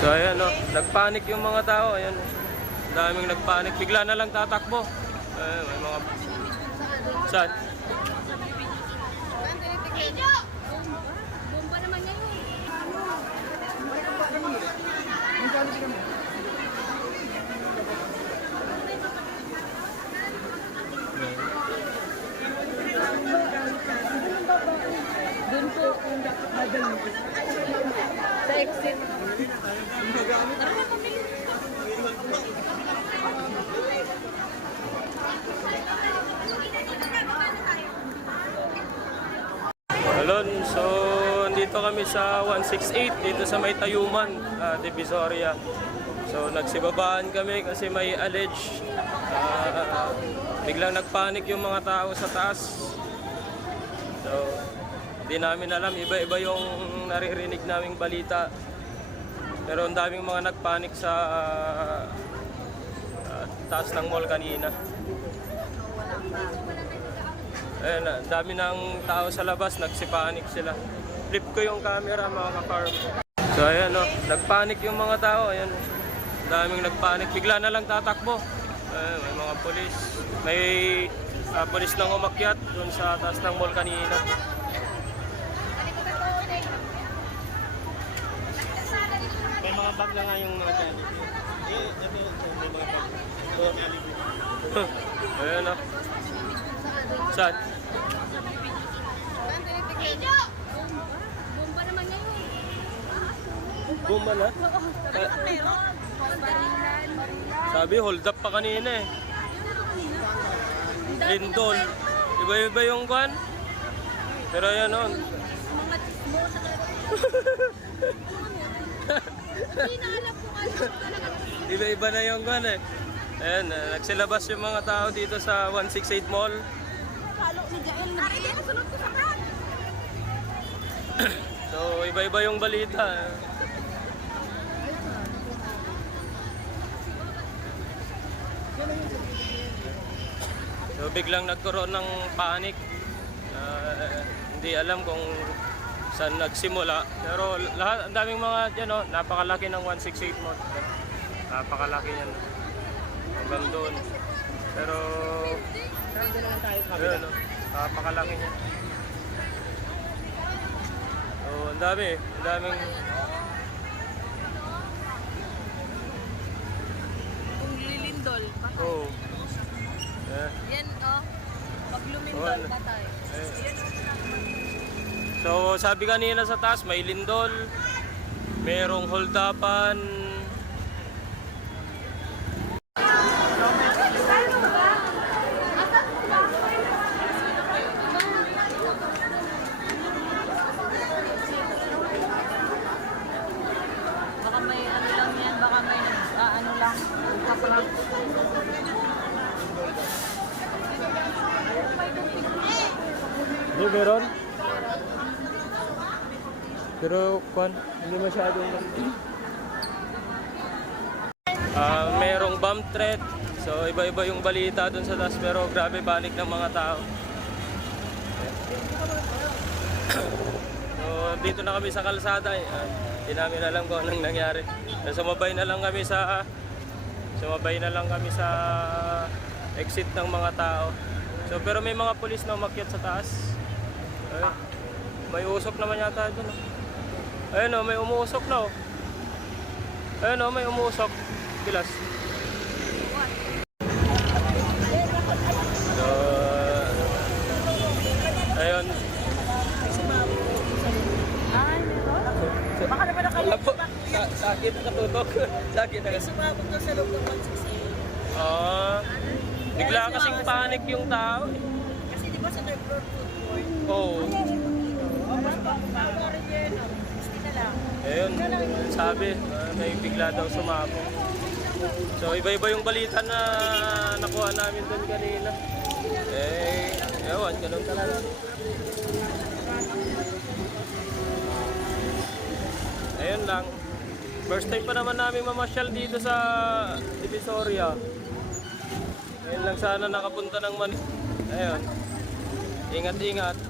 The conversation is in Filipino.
So ayan o, nagpanik yung mga tao. Ayan daming nagpanik. Bigla na lang tatakbo. Ayan, may mga... Saan? Bomba naman yun. Doon po kung dadalhin. Sa exit. Alon, so dito kami sa 168 dito sa may Tayuman, uh, Divisoria. So nagsibabaan kami kasi may allege ah, biglang nagpanik yung mga tao sa taas. So hindi namin alam, iba-iba yung naririnig naming balita. Pero ang daming mga nagpanik sa ah, taas ng mall kanina. Ayun, ang dami ng tao sa labas, nagsipanik sila. Flip ko yung camera mga ka-farm. So ayan o, nagpanik yung mga tao. Ayan, daming nagpanik. Bigla na lang tatakbo. Ayun, may mga polis. May ah, polis lang umakyat doon sa taas ng mall kanina. Mga bag na nga yung mga Jollibee. Eh, ito, ito, may mga bag. Ito, Jollibee. Ayan o. Saan? Bomba naman yan yun. Bumba na? Barilan, barilan. Sabi, hold up pa kanina eh. Lindol. Iba-iba yung kwan. Pero ayan o. Mga chismo sa Hindi na alam kung ano. Iba-iba na yung kwan eh. Ayan, eh, nagsilabas yung mga tao dito sa 168 Mall. Palo ni Jael. Nariyan, sunod ko sa brand. So, iba-iba yung balita. So, biglang nagkaroon ng panic. Ah, hindi alam kung saan nagsimula. Pero lahat, ang daming mga dyan, oh, napakalaki ng 168 mo. Napakalaki yan. Hanggang doon. Pero, ayun, oh, napakalaki niya. So, ang dami, ang daming Kung lilindol pa. Oh. Eh, Yan, oh. Pag Oh, lumindol, ano? So, sabi kanina sa taas, may lindol, merong holdapan. Baka may ano lang yan, baka may ano lang, Hindi, meron. Pero, kwan, hindi masyadong... Ah, merong bomb threat. So, iba-iba yung balita dun sa taas. Pero, grabe panic ng mga tao. so, dito na kami sa kalsada. eh. Ah, Hindi namin alam kung anong nangyari. So, sumabay na lang kami sa... Sumabay na lang kami sa exit ng mga tao. So, pero may mga pulis na umakyat sa taas. Ay, may usok naman yata doon. Oh. Ayun oh, may umuusok na oh. Ayun oh, may umuusok. Bilas. So, ayun. Ay, meron? Baka naman po. Sa, sa akin nakatutok. sa akin na. Sumabog na sa loob ng 168. Ah, bigla kasing panic yung tao. Kasi di ba sa third floor food court? Oo. Oh, mas bago rin yun. oh. Gusto na lang. Ayun, sabi, ah, may bigla daw sumabog. So, iba-iba yung balita na nakuha namin doon kanina. Eh, ewan, ganun talaga. Ayun lang. First time pa naman namin mamasyal dito sa Divisoria. Ayun lang sana nakapunta ng man. Ayun. Ingat-ingat.